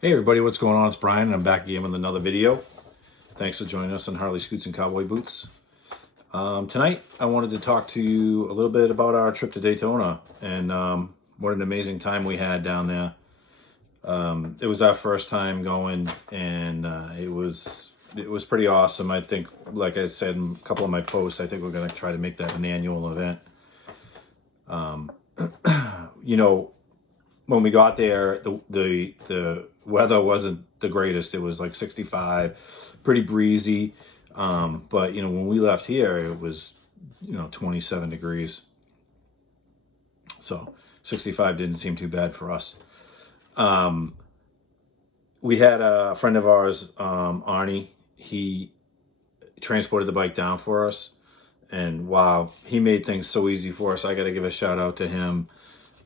Hey everybody, what's going on? It's Brian and I'm back again with another video. Thanks for joining us on Harley Scoots and Cowboy Boots. Tonight I wanted to talk to you a little bit about our trip to Daytona and what an amazing time we had down there. It was our first time going and it was pretty awesome. I think, like I said in a couple of my posts, I think we're going to try to make that an annual event. You know, when we got there, the weather wasn't the greatest. It was like 65, pretty breezy. But you know, when we left here, it was 27 degrees. So 65 didn't seem too bad for us. We had a friend of ours, Arnie. He transported the bike down for us, and wow, he made things so easy for us. I got to give a shout out to him.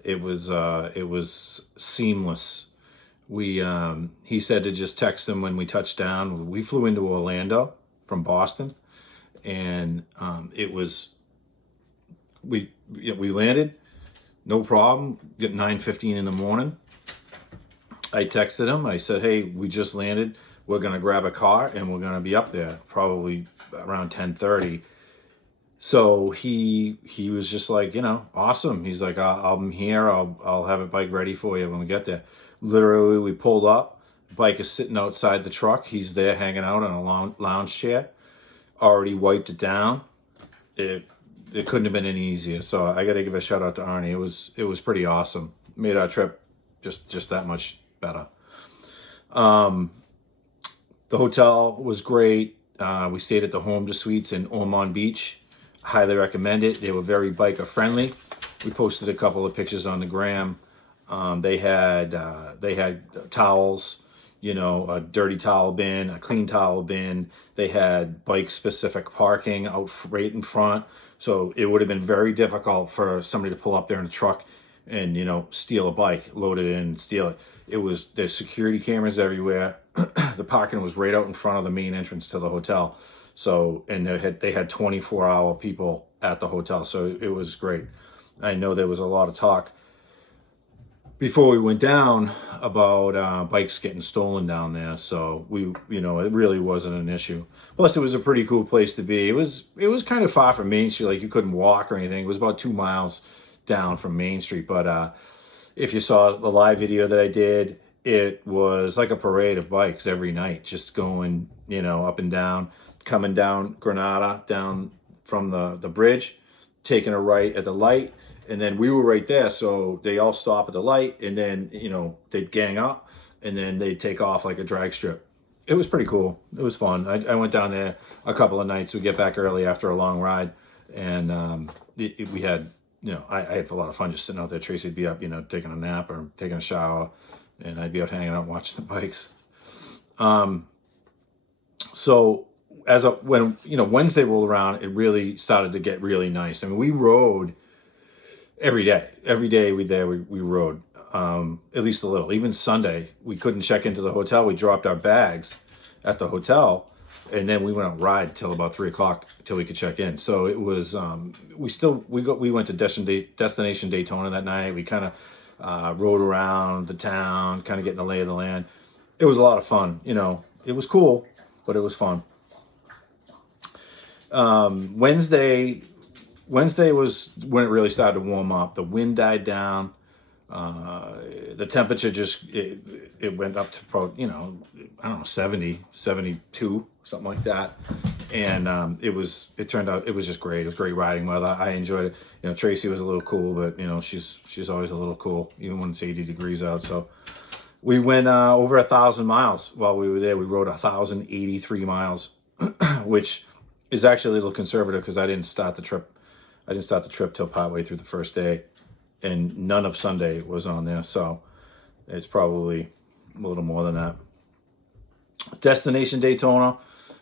It was seamless. He said to just text him when we touched down. We flew into Orlando from Boston, and we landed, no problem. At 9:15 in the morning, I texted him. I said, "Hey, we just landed. We're gonna grab a car and we're gonna be up there probably around 10:30." So he was just like, awesome. He's like, I'm here. I'll have a bike ready for you when we get there. Literally, we pulled up. Bike is sitting outside the truck. He's there hanging out on a lounge chair. Already wiped it down. It couldn't have been any easier. So I got to give a shout out to Arnie. It was pretty awesome. Made our trip just that much better. The hotel was great. We stayed at the Home to Suites in Ormond Beach. Highly recommend it. They were very biker friendly. We posted a couple of pictures on the gram. They had towels, a dirty towel bin, a clean towel bin. They had bike specific parking out right in front. So it would have been very difficult for somebody to pull up there in a truck and, steal a bike, load it in and steal it. There's security cameras everywhere. The parking was right out in front of the main entrance to the hotel. So, and they had 24-hour people at the hotel. So it was great. I know there was a lot of talk before we went down about bikes getting stolen down there. So it really wasn't an issue. Plus, it was a pretty cool place to be. It was kind of far from Main Street. Like, you couldn't walk or anything. It was about 2 miles down from Main Street. But if you saw the live video that I did, it was like a parade of bikes every night, just going, up and down, coming down Granada, down from the bridge, taking a right at the light. And then we were right there. So they all stop at the light, and then, they'd gang up, and then they'd take off like a drag strip. It was pretty cool. It was fun. I went down there a couple of nights. We get back early after a long ride. And we had, I had a lot of fun just sitting out there. Tracy'd be up, taking a nap or taking a shower, and I'd be out hanging out watching the bikes. So when Wednesday rolled around, it really started to get really nice. I mean, we rode every day. Every day we rode, at least a little. Even Sunday, we couldn't check into the hotel. We dropped our bags at the hotel, and then we went on a ride till about 3:00 till we could check in. So it was we went to Destination Daytona that night. We kind of rode around the town, kind of getting the lay of the land. It was a lot of fun. It was cool, but it was fun. Wednesday was when it really started to warm up. The wind died down. The temperature it went up to probably, 70, 72, something like that. And it turned out it was just great. It was great riding weather. I enjoyed it. Tracy was a little cool, but she's always a little cool, even when it's 80 degrees out. So we went over 1,000 miles while we were there. We rode 1,083 miles, which is actually a little conservative because I didn't start the trip till partway through the first day, and none of Sunday was on there. So it's probably a little more than that. Destination Daytona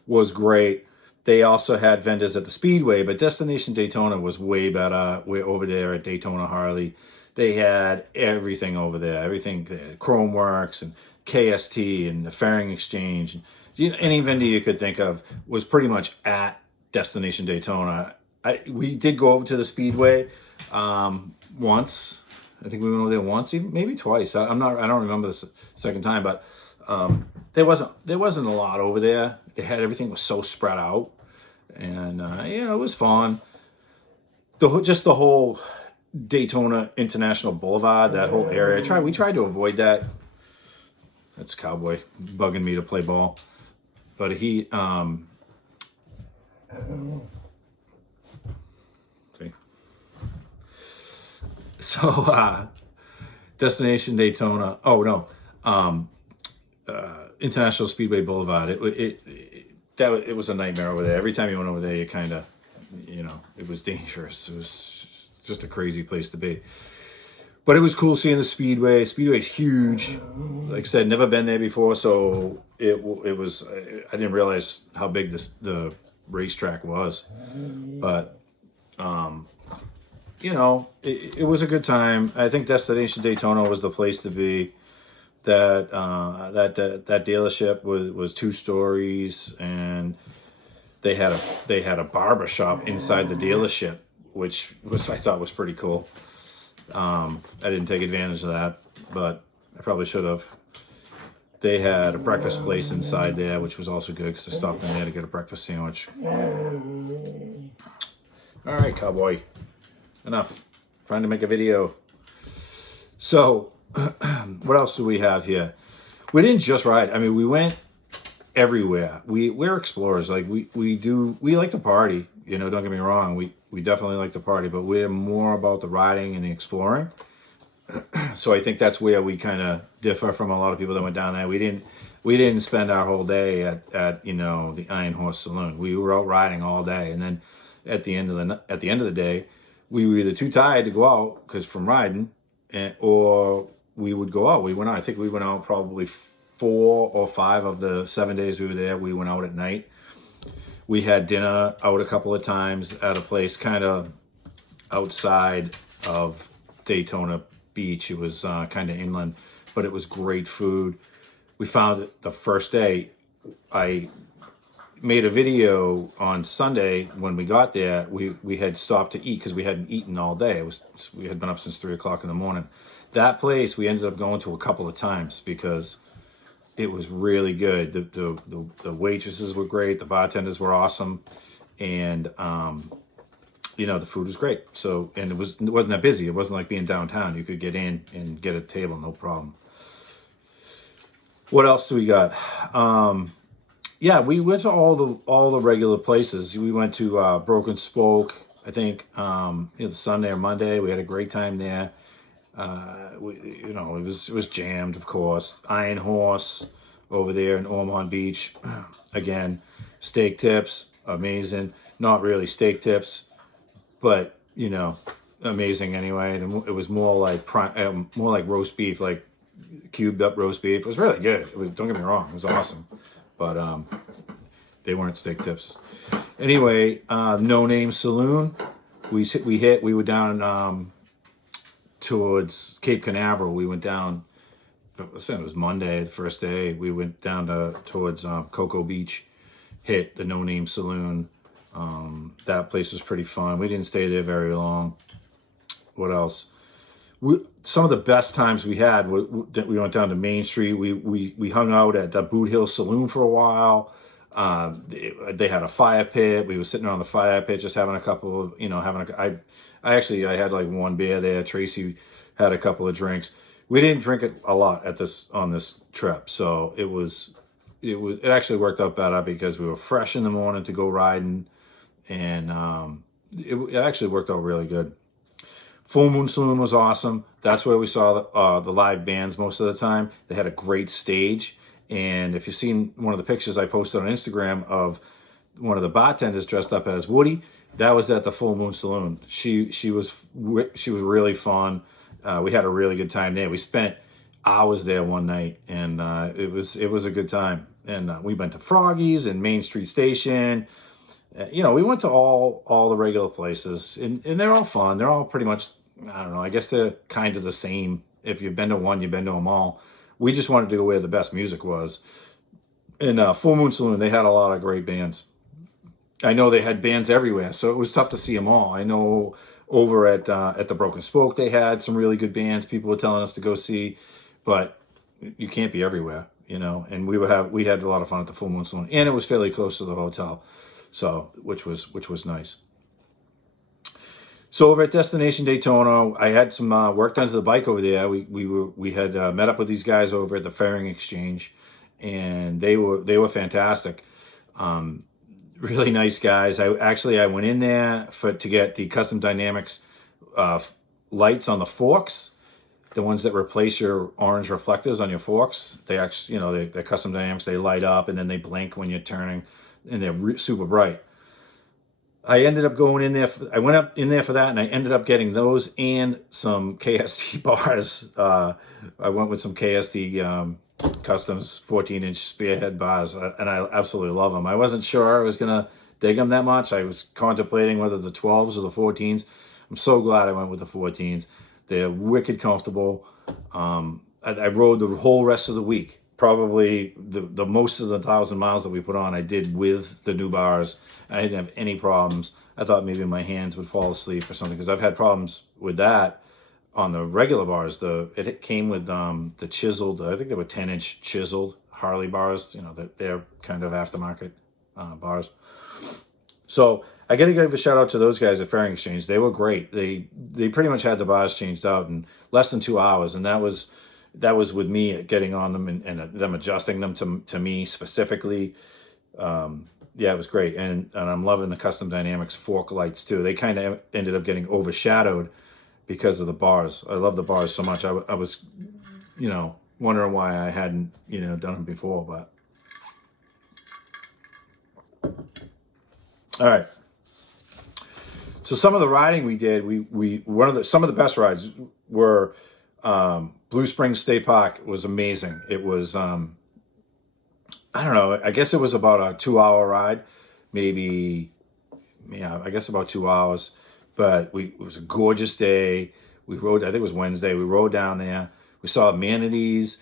was great. They also had vendors at the Speedway, but Destination Daytona was way better. We're over there at Daytona Harley. They had everything over there. Everything there. Chrome Works and KST and the Fairing Exchange. Any vendor you could think of was pretty much at Destination Daytona. We did go over to the Speedway once. I think we went over there once, even maybe twice. I don't remember the second time, but there wasn't a lot over there. They had everything was so spread out, and it was fun. Just the whole Daytona International Boulevard, that whole area. We tried to avoid that. That's Cowboy bugging me to play ball, but he see. So Destination Daytona. Oh no, International Speedway Boulevard. It was a nightmare over there. Every time you went over there, you kind of, it was dangerous. It was just a crazy place to be. But it was cool seeing the Speedway. Speedway's huge. Like I said, never been there before, so it was. I didn't realize how big the racetrack was. But it was a good time. I think Destination Daytona was the place to be. That dealership was 2 stories, and they had a barber shop inside the dealership, which I thought was pretty cool. I didn't take advantage of that, but I probably should have. They had a breakfast place inside there, which was also good because I stopped in there to get a breakfast sandwich. All right, Cowboy. Enough. Trying to make a video. So, what else do we have here? We didn't just ride. I mean, we went everywhere. We're explorers. Like we like to party. Don't get me wrong. We definitely like to party, but we're more about the riding and the exploring. So I think that's where we kind of differ from a lot of people that went down there. We didn't spend our whole day at the Iron Horse Saloon. We were out riding all day, and then at the end of the day, we were either too tired to go out because from riding, or we would go out. We went out. I think we went out probably 4 or 5 of the 7 days we were there. We went out at night. We had dinner out a couple of times at a place kind of outside of Daytona Beach. It was kind of inland, but it was great food. We found it the first day. I made a video on Sunday when we got there. We had stopped to eat because we hadn't eaten all day. We had been up since 3 o'clock in the morning. That place we ended up going to a couple of times because it was really good. The waitresses were great. The bartenders were awesome, and the food was great. So, and it wasn't that busy. It wasn't like being downtown. You could get in and get a table, no problem. What else do we got? We went to all the regular places. We went to Broken Spoke. I think the Sunday or Monday. We had a great time there. It was jammed, of course. Iron Horse over there in Ormond Beach. Again, steak tips, amazing. Not really steak tips, but amazing anyway. And it was more like roast beef, like cubed up roast beef. It was really good. Don't get me wrong, it was awesome, but they weren't steak tips. Anyway, No Name Saloon. We were down towards Cape Canaveral. We went down. It was Monday, the first day. We went down towards Cocoa Beach. Hit the No Name Saloon. That place was pretty fun. We didn't stay there very long. What else? Some of the best times we had. We went down to Main Street. We hung out at the Boot Hill Saloon for a while. They had a fire pit. We were sitting on the fire pit, just having a couple of, I had like 1 beer there. Tracy had a couple of drinks. We didn't drink it a lot on this trip, so it actually worked out better because we were fresh in the morning to go riding, and it actually worked out really good. Full Moon Saloon was awesome. That's where we saw the live bands most of the time. They had a great stage. And if you've seen one of the pictures I posted on Instagram of one of the bartenders dressed up as Woody, that was at the Full Moon Saloon. She was really fun. We had a really good time there. We spent hours there one night, and it was a good time. And we went to Froggy's and Main Street Station. We went to all the regular places, and they're all fun. They're all pretty much, I don't know, I guess they're kind of the same. If you've been to one, you've been to them all. We just wanted to go where the best music was. And Full Moon Saloon, they had a lot of great bands. I know they had bands everywhere, so it was tough to see them all. I know Over at the Broken Spoke, they had some really good bands. People were telling us to go see, but you can't be everywhere, you know. And we had a lot of fun at the Full Moon Saloon, and it was fairly close to the hotel, so which was nice. So over at Destination Daytona, I had some work done to the bike over there. We had met up with these guys over at the Fairing Exchange, and they were fantastic. Really nice guys. I went in there to get the Custom Dynamics lights on the forks, the ones that replace your orange reflectors on your forks. They actually, you know, they're Custom Dynamics. They light up and then they blink when you're turning, and they're super bright. I ended up going in there. I went up in there for that, and I ended up getting those and some KSD bars. I went with some KSD Customs 14-inch spearhead bars, and I absolutely love them. I wasn't sure I was going to dig them that much. I was contemplating whether the 12s or the 14s. I'm so glad I went with the 14s. They're wicked comfortable. I rode the whole rest of the week. Probably the most of the 1,000 miles that we put on, I did with the new bars. I didn't have any problems. I thought maybe my hands would fall asleep or something, because I've had problems with that on the regular bars. It came with the chiseled, I think they were 10-inch chiseled Harley bars. You know, they're kind of aftermarket bars. So I got to give a shout out to those guys at Fairing Exchange. They were great. They pretty much had the bars changed out in less than 2 hours, and that was with me getting on them and them adjusting them to me specifically. Yeah, it was great. And I'm loving the Custom Dynamics fork lights too. They kind of ended up getting overshadowed because of the bars. I love the bars so much. I was, you know, wondering why I hadn't, you know, done them before, but. All right. So some of the riding we did, some of the best rides were Blue Springs State Park. Was amazing. It was I don't know, I guess it was about a 2-hour ride, maybe, yeah, I guess about 2 hours. But it was a gorgeous day. We rode, I think it was Wednesday. We rode down there. We saw manatees.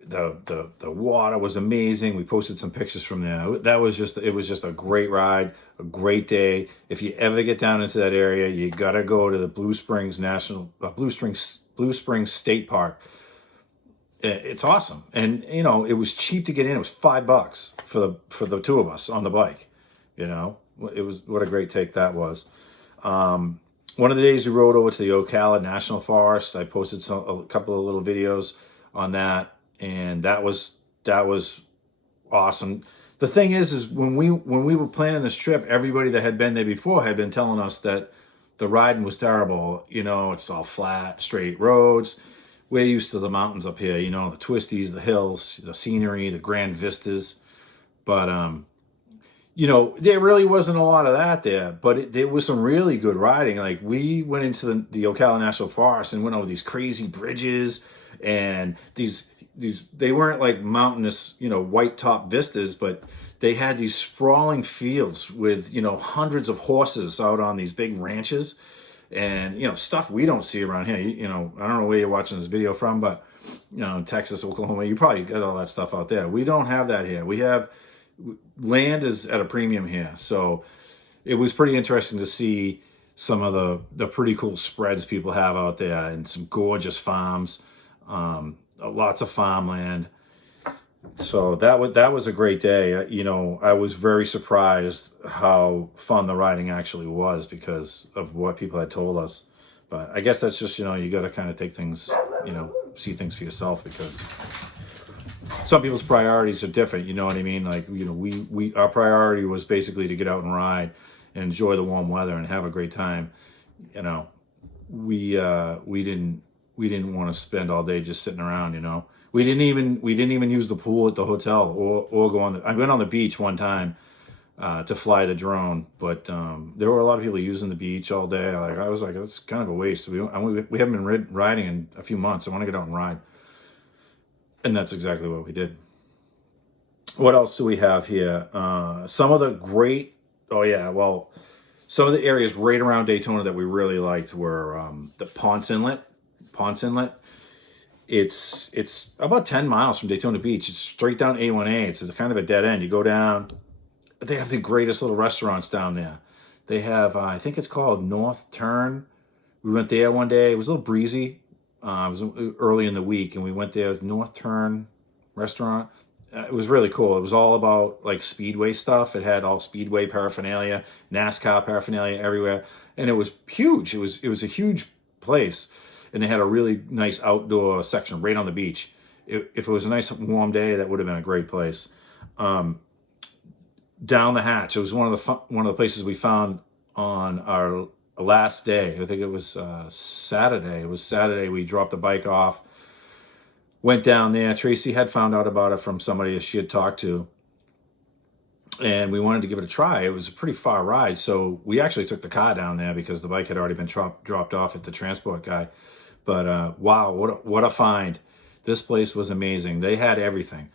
The water was amazing. We posted some pictures from there. It was just a great ride, a great day. If you ever get down into that area, you gotta go to the Blue Springs State Park. It's awesome. And you know, it was cheap to get in. It was $5 for the two of us on the bike. You know, it was, what a great take that was. One of the days we rode over to the Ocala National Forest. I posted a couple of little videos on that, and that was awesome. The thing is when we were planning this trip, everybody that had been there before had been telling us that the riding was terrible. You know, it's all flat, straight roads. We're used to the mountains up here, you know, the twisties, the hills, the scenery, the grand vistas. But, you know, there really wasn't a lot of that there. But there was some really good riding. Like, we went into the Ocala National Forest and went over these crazy bridges. And they weren't like mountainous, you know, white top vistas, but they had these sprawling fields with, you know, hundreds of horses out on these big ranches. And, you know, stuff we don't see around here. You know, I don't know where you're watching this video from, but, you know, Texas, Oklahoma, you probably got all that stuff out there. We don't have that here. Land is at a premium here. So it was pretty interesting to see some of the pretty cool spreads people have out there, and some gorgeous farms, lots of farmland. So that was a great day. You know, I was very surprised how fun the riding actually was because of what people had told us. But I guess that's just, you know, you got to kind of take things, you know, see things for yourself, because some people's priorities are different. You know what I mean? Like, you know, our priority was basically to get out and ride and enjoy the warm weather and have a great time. You know, we didn't want to spend all day just sitting around, you know. We didn't even use the pool at the hotel or go on I went on the beach one time to fly the drone, but there were a lot of people using the beach all day. I was like, it's kind of a waste. We haven't been riding in a few months. I want to get out and ride. And that's exactly what we did. What else do we have here? Some of the areas right around Daytona that we really liked were the Ponce Inlet. It's about 10 miles from Daytona Beach. It's straight down A1A. It's kind of a dead end. You go down. They have the greatest little restaurants down there. They have, I think it's called North Turn. We went there one day. It was a little breezy. It was early in the week, and we went there. North Turn Restaurant. It was really cool. It was all about like Speedway stuff. It had all Speedway paraphernalia, NASCAR paraphernalia everywhere, and it was huge. It was a huge place, and they had a really nice outdoor section right on the beach. If it was a nice warm day, that would have been a great place. Down the hatch, it was one of the places we found on our last day. I think it was Saturday. It was Saturday. We dropped the bike off, went down there. Tracy had found out about it from somebody that she had talked to, and we wanted to give it a try. It was a pretty far ride, so we actually took the car down there because the bike had already been dropped off at the transport guy. But wow, what a find. This place was amazing. They had everything.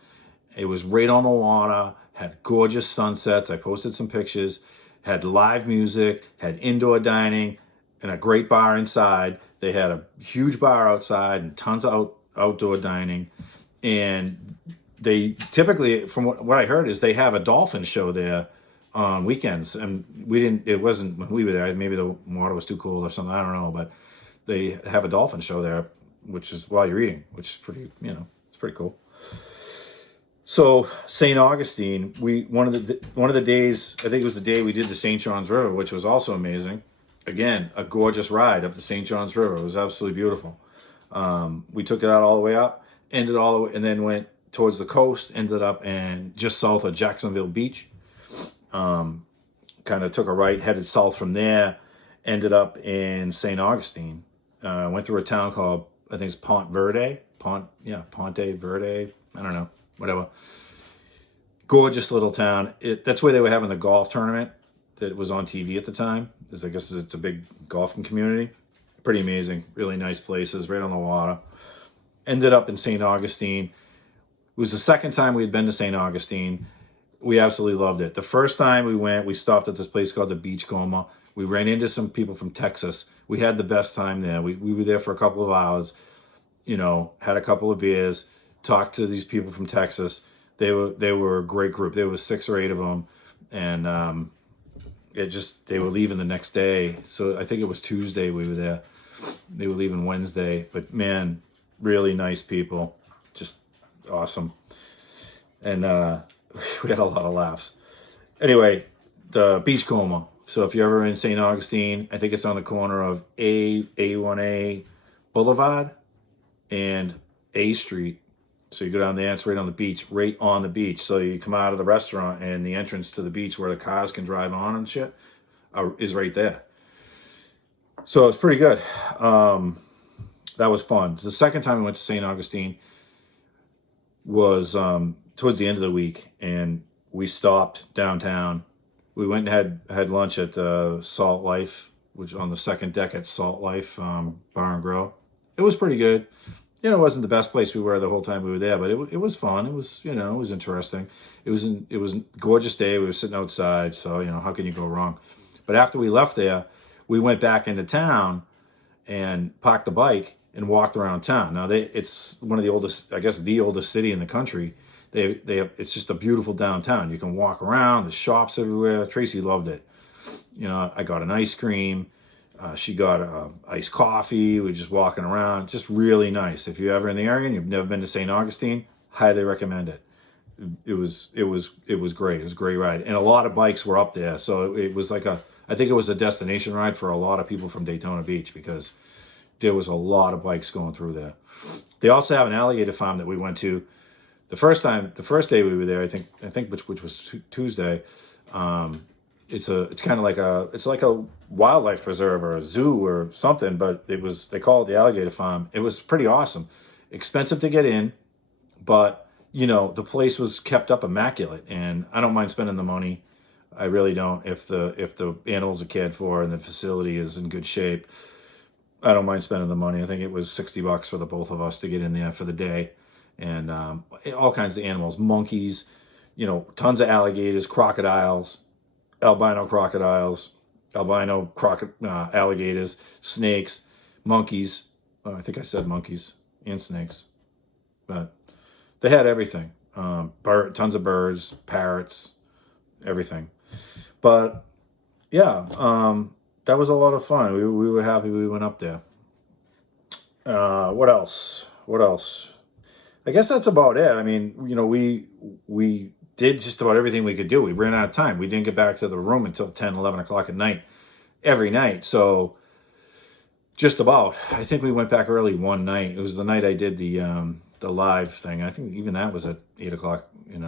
It was right on the water, had gorgeous sunsets. I posted some pictures, had live music, had indoor dining, and a great bar inside. They had a huge bar outside and tons of outdoor dining. And they typically, from what I heard, is they have a dolphin show there on weekends. And it wasn't when we were there. Maybe the water was too cool or something. I don't know. But they have a dolphin show there, which is while you're eating, which is pretty, it's pretty cool. So St. Augustine, one of the days, I think it was the day we did the St. John's River, which was also amazing. Again, a gorgeous ride up the St. John's River. It was absolutely beautiful. We took it out all the way up, ended all the way, and then went towards the coast, ended up and just south of Jacksonville Beach. Kind of took a right, headed south from there, ended up in St. Augustine. Went through a town called, I think it's Ponte Verde. Ponte Verde. I don't know. Whatever. Gorgeous little town. That's where they were having the golf tournament that was on TV at the time. I guess it's a big golfing community. Pretty amazing. Really nice places right on the water. Ended up in St. Augustine. It was the second time we had been to St. Augustine. We absolutely loved it. The first time we went, we stopped at this place called the Beachcomber. We ran into some people from Texas. We had the best time there. We were there for a couple of hours, had a couple of beers, talked to these people from Texas. They were a great group. There was 6 or 8 of them, and they were leaving the next day. So I think it was Tuesday we were there. They were leaving Wednesday, but man, really nice people, just awesome, and we had a lot of laughs. Anyway, the Beachcomber. So if you're ever in St. Augustine, I think it's on the corner of A1A Boulevard and A Street. So you go down there, it's right on the beach, right on the beach. So you come out of the restaurant and the entrance to the beach where the cars can drive on and shit is right there. So it's pretty good. That was fun. The second time we went to St. Augustine was towards the end of the week, and we stopped downtown. We went and had lunch at Salt Life, which on the second deck at Salt Life Bar and Grill. It was pretty good. It wasn't the best place we were the whole time we were there, but it was fun. It was, it was interesting. It was a gorgeous day. We were sitting outside, so, how can you go wrong? But after we left there, we went back into town and parked the bike and walked around town. Now, it's one of the oldest, I guess, the oldest city in the country. It's just a beautiful downtown. You can walk around. There's shops everywhere. Tracy loved it. I got an ice cream. She got iced coffee. We're just walking around. Just really nice. If you're ever in the area and you've never been to St. Augustine, highly recommend it. It was great. It was a great ride. And a lot of bikes were up there. So it was I think it was a destination ride for a lot of people from Daytona Beach because there was a lot of bikes going through there. They also have an alligator farm that we went to. The first day we were there, I think which was Tuesday. It's kind of like a wildlife preserve or a zoo or something, but they call it the Alligator Farm. It was pretty awesome. Expensive to get in, but the place was kept up immaculate, and I don't mind spending the money. I really don't. If the animals are cared for and the facility is in good shape, I don't mind spending the money. I think it was $60 for the both of us to get in there for the day, and all kinds of animals, monkeys, tons of alligators, crocodiles. Albino crocodiles, alligators, snakes, monkeys. I think I said monkeys and snakes, but they had everything. Tons of birds, parrots, everything. But yeah, that was a lot of fun. We were happy we went up there. What else? What else? I guess that's about it. I mean, we did just about everything we could do. We ran out of time. We didn't get back to the room until 10, 11 o'clock at night, every night. So just about. I think we went back early one night. It was the night I did the live thing. I think even that was at 8 o'clock. We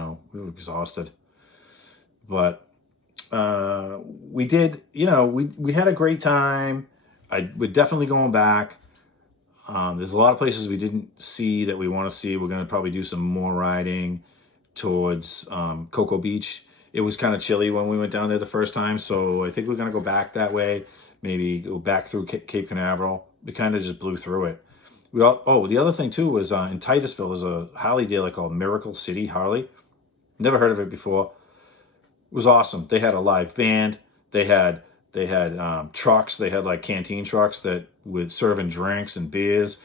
were exhausted. But we did, we had a great time. We're definitely going back. There's a lot of places we didn't see that we want to see. We're going to probably do some more riding towards Cocoa Beach. It was kind of chilly when we went down there the first time, so I think we're going to go back that way. Maybe go back through Cape Canaveral. We kind of just blew through it. The other thing too was in Titusville, there's a Harley dealer called Miracle City Harley. Never heard of it before. It was awesome. They had a live band. They had trucks. They had like canteen trucks with serving drinks and beers.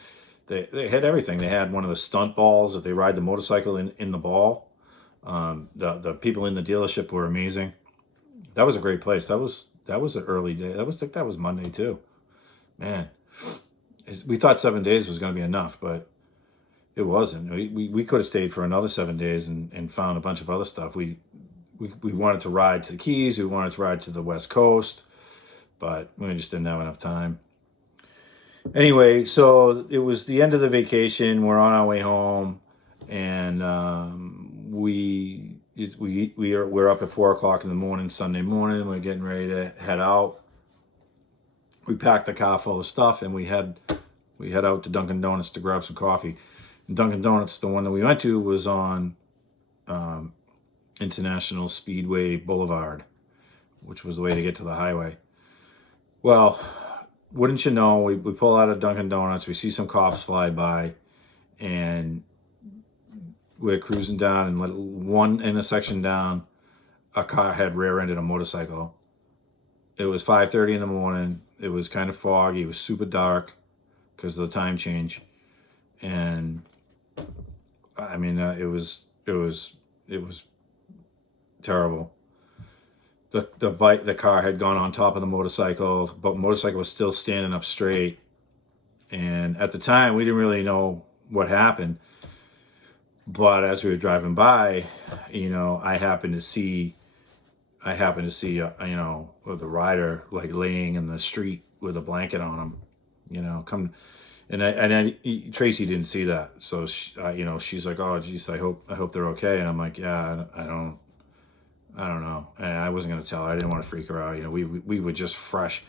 They had everything. They had one of the stunt balls that they ride the motorcycle in the ball. The people in the dealership were amazing. That was a great place. That was an early day. I think that was Monday too. Man, we thought 7 days was going to be enough, but it wasn't. We could have stayed for another 7 days and found a bunch of other stuff. We wanted to ride to the Keys. We wanted to ride to the West Coast, but we just didn't have enough time. Anyway, so it was the end of the vacation. We're on our way home, and we're up at 4 o'clock in the morning, Sunday morning. We're getting ready to head out. We packed the car full of stuff, and we head out to Dunkin' Donuts to grab some coffee. And Dunkin' Donuts, the one that we went to, was on International Speedway Boulevard, which was the way to get to the highway. Well, wouldn't you know, we pull out of Dunkin' Donuts, we see some cops fly by, and we're cruising down, and one intersection down, a car had rear-ended a motorcycle. It was 5:30 in the morning. It was kind of foggy. It was super dark because of the time change, and I mean, it was terrible. The car had gone on top of the motorcycle, but the motorcycle was still standing up straight. And at the time, we didn't really know what happened. But as we were driving by, I happened to see, the rider like laying in the street with a blanket on him, Tracy didn't see that. So, she's like, oh, geez, I hope they're okay. And I'm like, yeah, I don't know. And I wasn't going to tell her. I didn't want to freak her out. We were just fresh.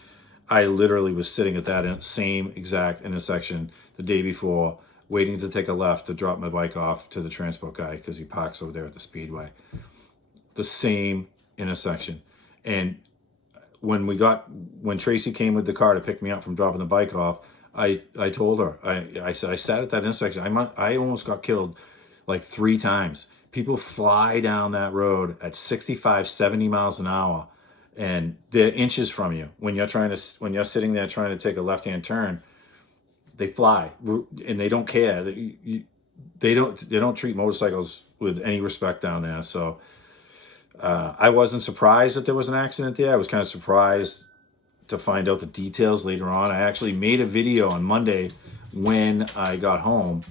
I literally was sitting at that same exact intersection the day before, waiting to take a left to drop my bike off to the transport guy because he parks over there at the Speedway. The same intersection. And when Tracy came with the car to pick me up from dropping the bike off, I told her, I said, I sat at that intersection. I almost got killed like 3 times. People fly down that road at 65, 70 miles an hour, and they're inches from you. When you're sitting there trying to take a left-hand turn, they fly, and they don't care. They don't treat motorcycles with any respect down there. So I wasn't surprised that there was an accident there. I was kind of surprised to find out the details later on. I actually made a video on Monday when I got home,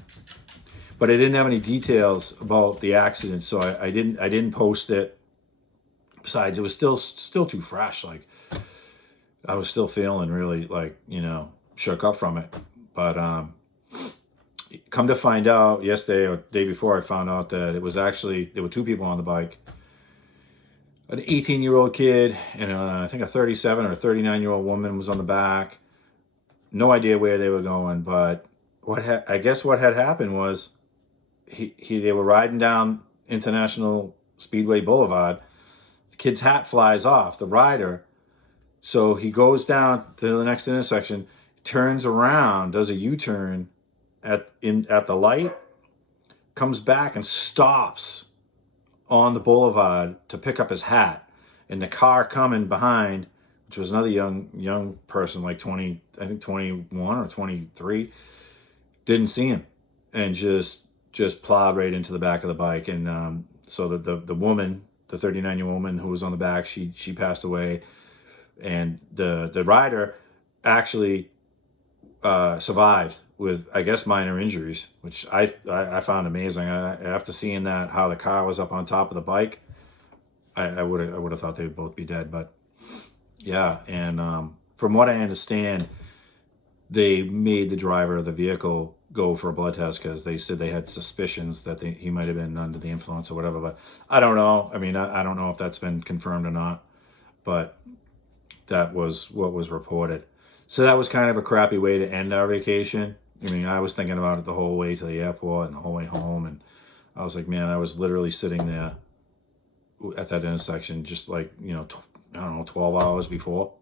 but I didn't have any details about the accident, so I didn't post it. Besides, it was still too fresh. Like, I was still feeling really shook up from it. But come to find out, yesterday or day before, I found out that it was actually, there were 2 people on the bike. An 18-year-old kid and I think a 37 or 39-year-old woman was on the back. No idea where they were going, but I guess what had happened was they were riding down International Speedway Boulevard. The kid's hat flies off, the rider. So he goes down to the next intersection, turns around, does a U-turn at the light, comes back and stops on the boulevard to pick up his hat. And the car coming behind, which was another young person, like 20, I think 21 or 23, didn't see him and just plowed right into the back of the bike. And so the woman, the 39-year-old woman who was on the back, she passed away. and the rider actually survived with, I guess, minor injuries, which I found amazing. After seeing that, how the car was up on top of the bike, I would have thought they would both be dead. But yeah, and from what I understand, they made the driver of the vehicle go for a blood test because they said they had suspicions that he might have been under the influence or whatever. But I don't know. I mean, I don't know if that's been confirmed or not, but that was what was reported. So that was kind of a crappy way to end our vacation. I mean, I was thinking about it the whole way to the airport and the whole way home. And I was like, man, I was literally sitting there at that intersection just like, I don't know, 12 hours before.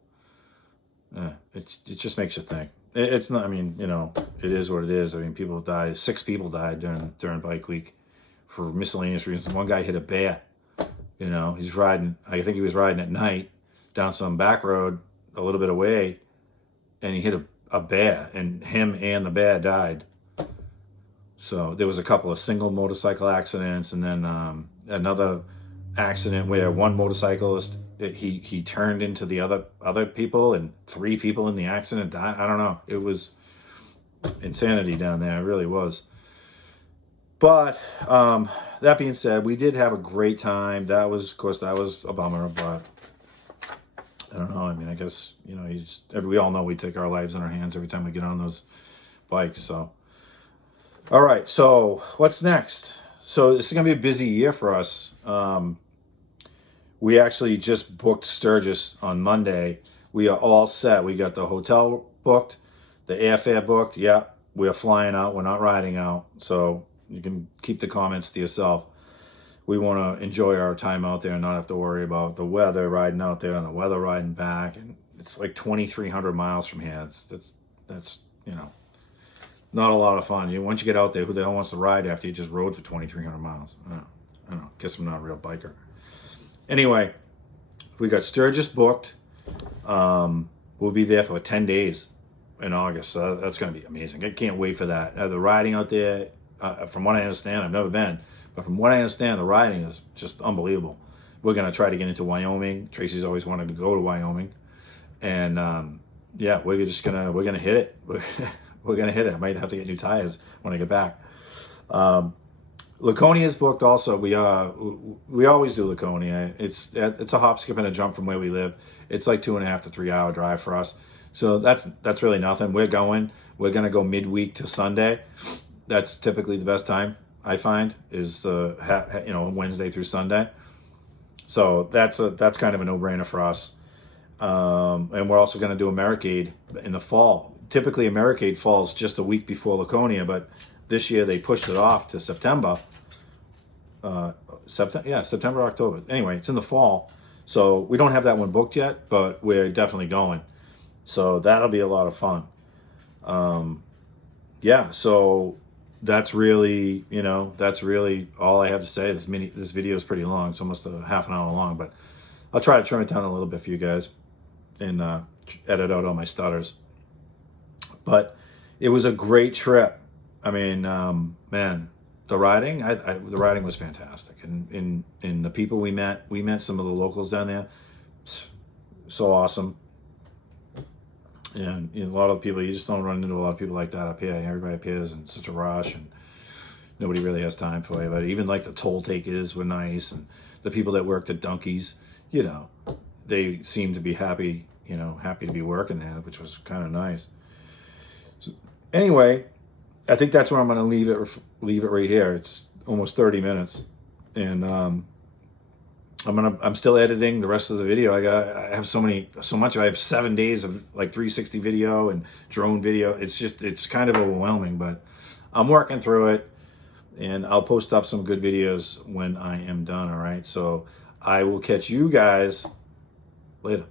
It just makes you think. It's not, I mean, it is what it is. I mean, people died. 6 people died during bike week for miscellaneous reasons. One guy hit a bear. He's riding, I think he was riding at night down some back road a little bit away, and he hit a bear, and him and the bear died. So there was a couple of single motorcycle accidents, and then another accident where one motorcyclist, he turned into the other people, and 3 people in the accident died. I don't know. It was insanity down there. It really was. But that being said, we did have a great time. That was a bummer, but I don't know. I mean, I guess, we all know we take our lives in our hands every time we get on those bikes. So, all right. So what's next? So this is going to be a busy year for us. We actually just booked Sturgis on Monday. We are all set. We got the hotel booked, the airfare booked. Yeah, we are flying out. We're not riding out. So you can keep the comments to yourself. We want to enjoy our time out there and not have to worry about the weather riding out there and the weather riding back. And it's like 2,300 miles from here. That's not a lot of fun. Once you get out there, who the hell wants to ride after you just rode for 2,300 miles? I don't know. Guess I'm not a real biker. Anyway, we got Sturgis booked. We'll be there for 10 days in August. So that's going to be amazing. I can't wait for that. The riding out there, from what I understand, I've never been, but from what I understand, the riding is just unbelievable. We're going to try to get into Wyoming. Tracy's always wanted to go to Wyoming. And yeah, we're going to hit it. We're going to hit it. I might have to get new tires when I get back. Laconia is booked also. We always do Laconia. It's a hop, skip, and a jump from where we live. It's like 2.5 to 3 hour drive for us. So that's really nothing. We're going to go midweek to Sunday. That's typically the best time, I find, is Wednesday through Sunday. So that's kind of a no-brainer for us. And we're also going to do Americade in the fall. Typically, Americade falls just a week before Laconia, but this year they pushed it off to September. September, October. Anyway, it's in the fall. So we don't have that one booked yet, but we're definitely going. So that'll be a lot of fun. So that's really all I have to say. This video is pretty long. It's almost a half an hour long, but I'll try to trim it down a little bit for you guys and edit out all my stutters. But it was a great trip. I mean, man, the riding, the riding was fantastic. And the people we met some of the locals down there, so awesome. And a lot of people, you just don't run into a lot of people like that up here. Everybody up here is in such a rush, and nobody really has time for you. But even like the toll takers were nice, and the people that worked at Dunkies, they seemed to be happy to be working there, which was kind of nice. So anyway, I think that's where I'm going to leave it right here. It's almost 30 minutes, and I'm still editing the rest of the video. I have so much. I have 7 days of like 360 video and drone video. It's kind of overwhelming, but I'm working through it, and I'll post up some good videos when I am done. All right. So I will catch you guys later.